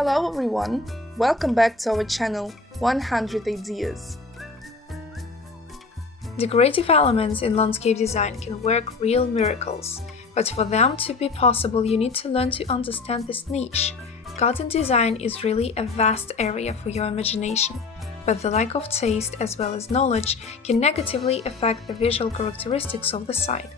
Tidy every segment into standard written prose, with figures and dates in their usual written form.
Hello everyone, welcome back to our channel 100 Ideas. Decorative elements in landscape design can work real miracles, but for them to be possible you need to learn to understand this niche. Garden design is really a vast area for your imagination, but the lack of taste as well as knowledge can negatively affect the visual characteristics of the site.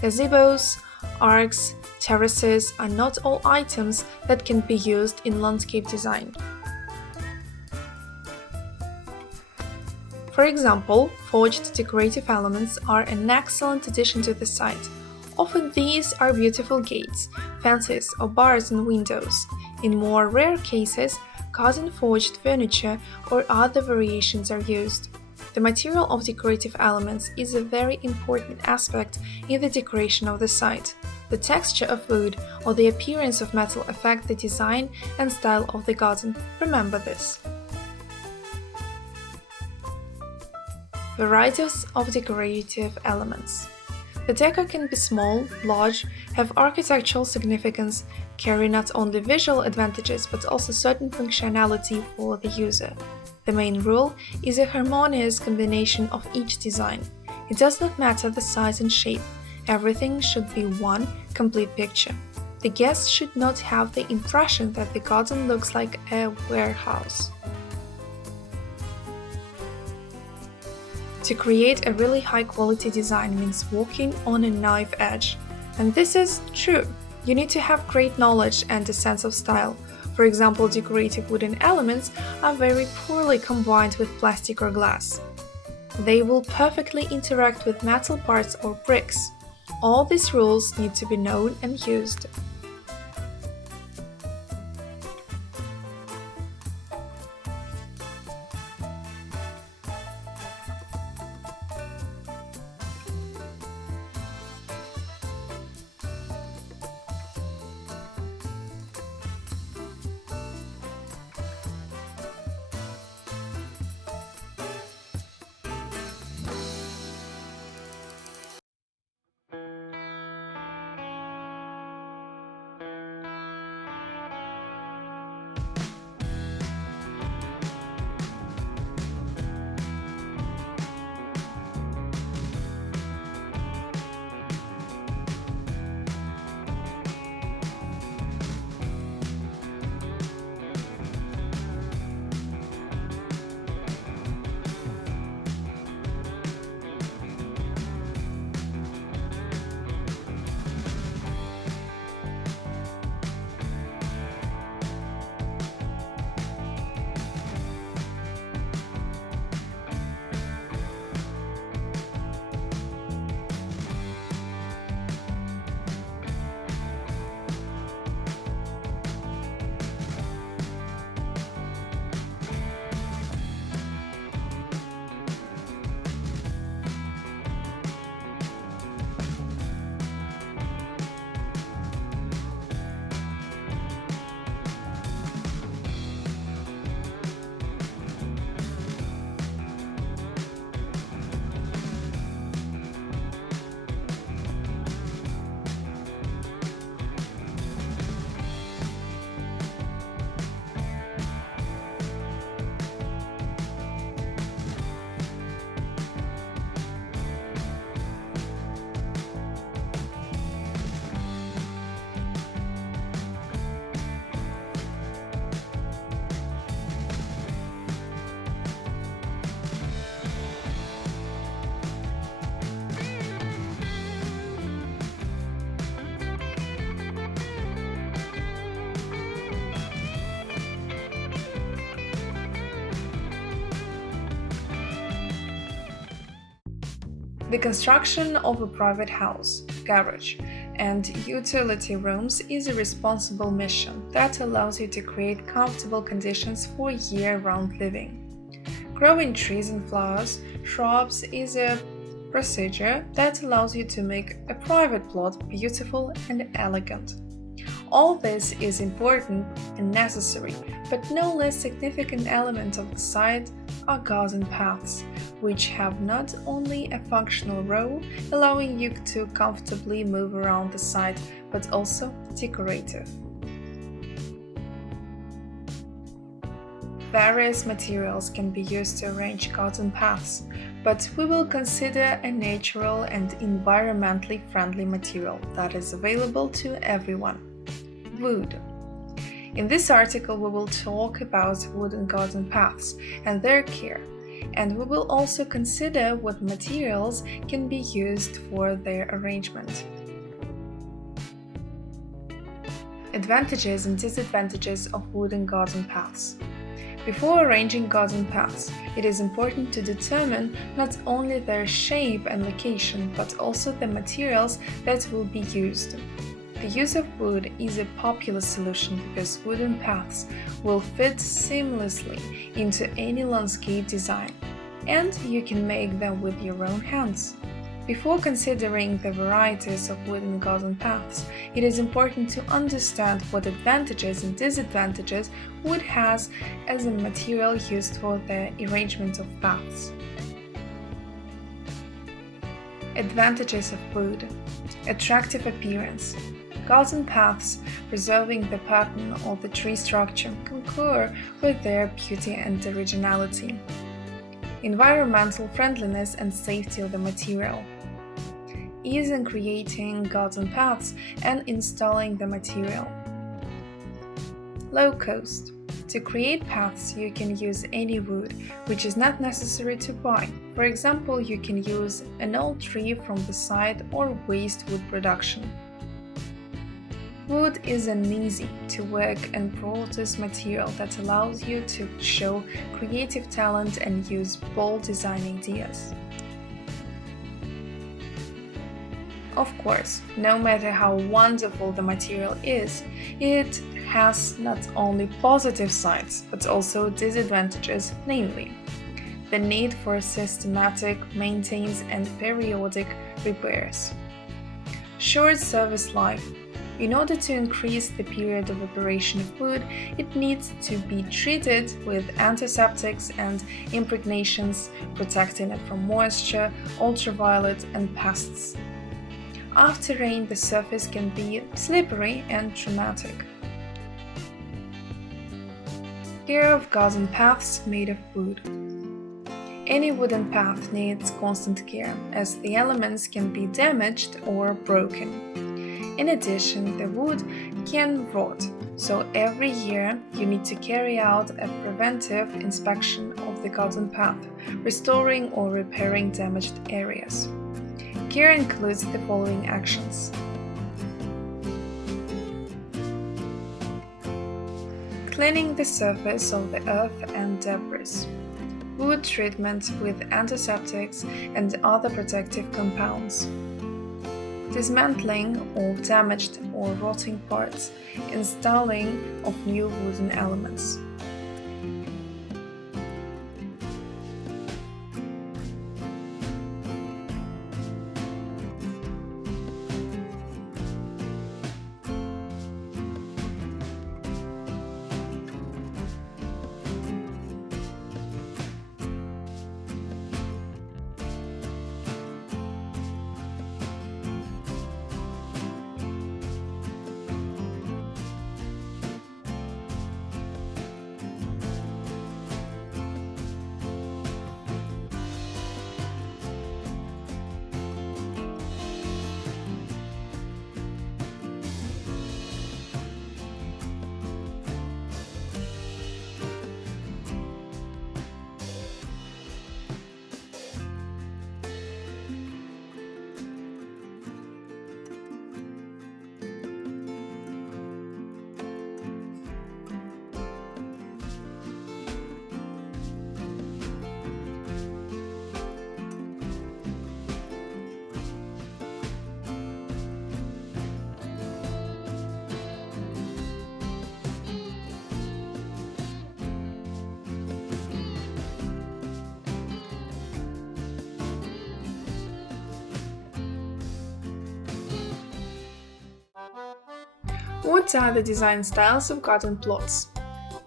Gazebos, arcs, terraces are not all items that can be used in landscape design. For example, forged decorative elements are an excellent addition to the site. Often these are beautiful gates, fences or bars and windows. In more rare cases, garden forged furniture or other variations are used. The material of decorative elements is a very important aspect in the decoration of the site. The texture of wood or the appearance of metal affect the design and style of the garden. Remember this. Varieties of decorative elements. The decor can be small, large, have architectural significance, carry not only visual advantages but also certain functionality for the user. The main rule is a harmonious combination of each design. It does not matter the size and shape. Everything should be one complete picture. The guest should not have the impression that the garden looks like a warehouse. To create a really high-quality design means walking on a knife edge. And this is true. You need to have great knowledge and a sense of style. For example, decorative wooden elements are very poorly combined with plastic or glass. They will perfectly interact with metal parts or bricks. All these rules need to be known and used. The construction of a private house, garage, and utility rooms is a responsible mission that allows you to create comfortable conditions for year-round living. Growing trees and flowers, shrubs is a procedure that allows you to make a private plot beautiful and elegant. All this is important and necessary, but no less significant element of the site are garden paths, which have not only a functional role, allowing you to comfortably move around the site, but also decorative. Various materials can be used to arrange garden paths, but we will consider a natural and environmentally friendly material that is available to everyone: wood. In this article, we will talk about wooden garden paths and their care, and we will also consider what materials can be used for their arrangement. Advantages and disadvantages of wooden garden paths. Before arranging garden paths, it is important to determine not only their shape and location, but also the materials that will be used. The use of wood is a popular solution because wooden paths will fit seamlessly into any landscape design, and you can make them with your own hands. Before considering the varieties of wooden garden paths, it is important to understand what advantages and disadvantages wood has as a material used for the arrangement of paths. Advantages of wood: attractive appearance. Garden paths, preserving the pattern of the tree structure, concur with their beauty and originality. Environmental friendliness and safety of the material. Ease in creating garden paths and installing the material. Low cost. To create paths, you can use any wood, which is not necessary to buy. For example, you can use an old tree from the side or waste wood production. Wood is an easy-to-work and porous material that allows you to show creative talent and use bold design ideas. Of course, no matter how wonderful the material is, it has not only positive sides, but also disadvantages, namely the need for systematic maintenance and periodic repairs. Short service life. In order to increase the period of operation of wood, it needs to be treated with antiseptics and impregnations, protecting it from moisture, ultraviolet, and pests. After rain, the surface can be slippery and traumatic. Care of garden paths made of wood. Any wooden path needs constant care, as the elements can be damaged or broken. In addition, the wood can rot, so every year you need to carry out a preventive inspection of the garden path, restoring or repairing damaged areas. Care includes the following actions: cleaning the surface of the earth and debris, wood treatment with antiseptics and other protective compounds, dismantling of damaged or rotting parts, installing of new wooden elements. What are the design styles of garden plots?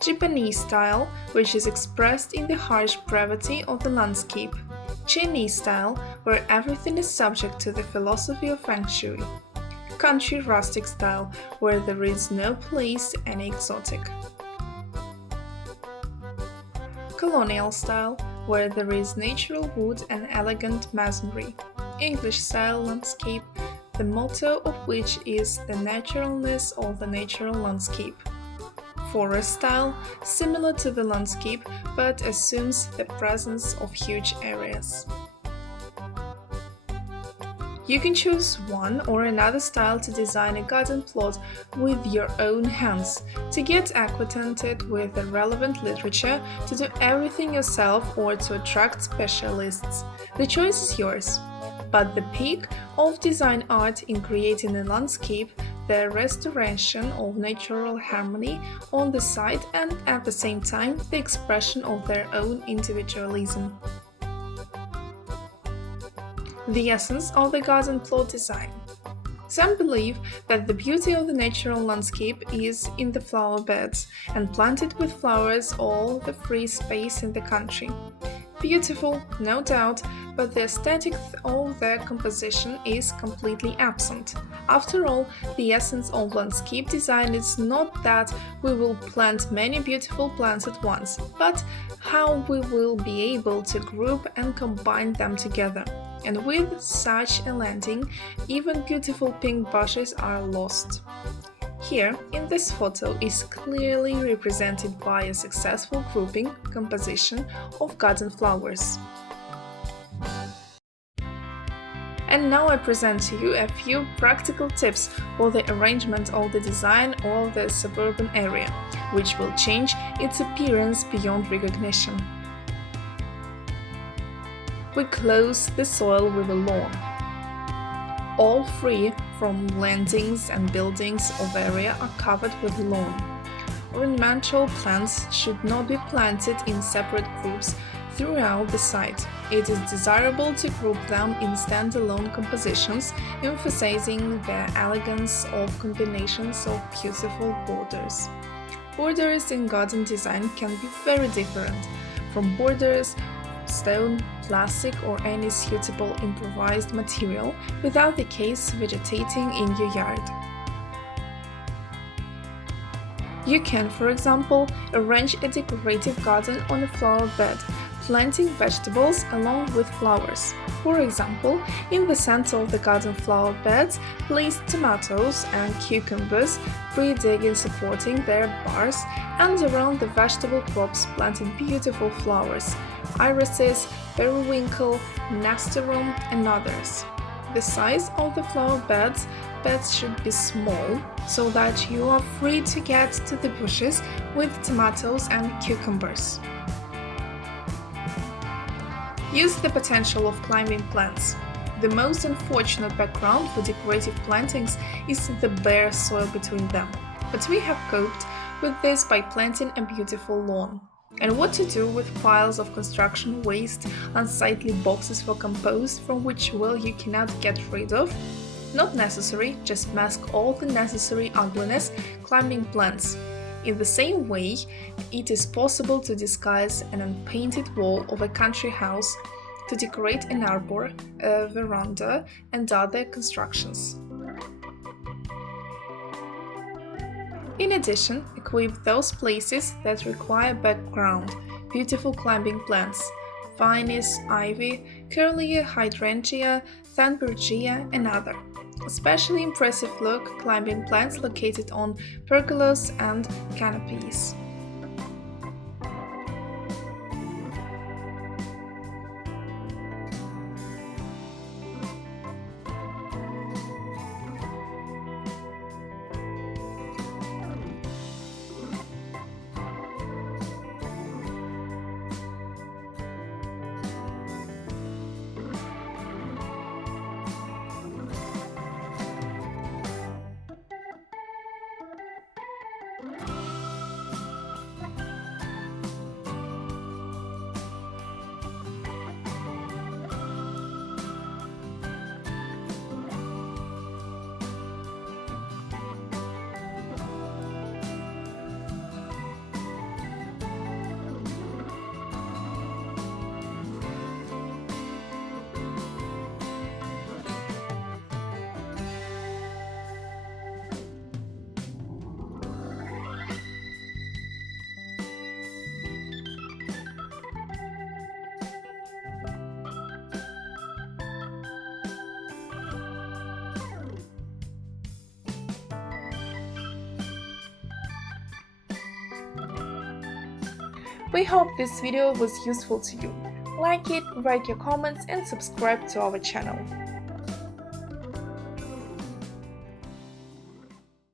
Japanese style, which is expressed in the harsh brevity of the landscape. Chinese style, where everything is subject to the philosophy of Feng Shui. Country rustic style, where there is no place any exotic. Colonial style, where there is natural wood and elegant masonry. English style landscape, the motto of which is the naturalness of the natural landscape. Forest style, similar to the landscape but assumes the presence of huge areas. You can choose one or another style to design a garden plot with your own hands, to get acquainted with the relevant literature, to do everything yourself, or to attract specialists. The choice is yours. But the peak of design art in creating a landscape, the restoration of natural harmony on the site, and at the same time the expression of their own individualism. The essence of the garden plot design. Some believe that the beauty of the natural landscape is in the flower beds, and planted with flowers all the free space in the country. Beautiful, no doubt, but the aesthetic of their composition is completely absent. After all, the essence of landscape design is not that we will plant many beautiful plants at once, but how we will be able to group and combine them together. And with such a landing, even beautiful pink bushes are lost. Here, in this photo, is clearly represented by a successful grouping composition of garden flowers. And now I present to you a few practical tips for the arrangement of the design of the suburban area, which will change its appearance beyond recognition. We close the soil with a lawn, all free from landings and buildings of area are covered with lawn. Ornamental plants should not be planted in separate groups throughout the site. It is desirable to group them in standalone compositions, emphasizing the elegance of combinations of beautiful borders. Borders in garden design can be very different, from borders stone, plastic, or any suitable improvised material, without the case vegetating in your yard. You can, for example, arrange a decorative garden on a flower bed, planting vegetables along with flowers. For example, in the center of the garden flower beds, place tomatoes and cucumbers, pre-digging supporting their bars, and around the vegetable crops planting beautiful flowers, irises, periwinkle, nasturtium, and others. The size of the flower beds should be small, so that you are free to get to the bushes with tomatoes and cucumbers. Use the potential of climbing plants. The most unfortunate background for decorative plantings is the bare soil between them, but we have coped with this by planting a beautiful lawn. And what to do with piles of construction waste, unsightly boxes for compost from which you cannot get rid of? Not necessary, just mask all the necessary ugliness, climbing plants. In the same way, it is possible to disguise an unpainted wall of a country house, to decorate an arbor, a veranda, and other constructions. In addition, equip those places that require background, beautiful climbing plants, Finis, ivy, Curlew, hydrangea, Thunbergia, and other. Especially impressive look climbing plants located on pergolas and canopies. We hope this video was useful to you. Like it, write your comments and subscribe to our channel.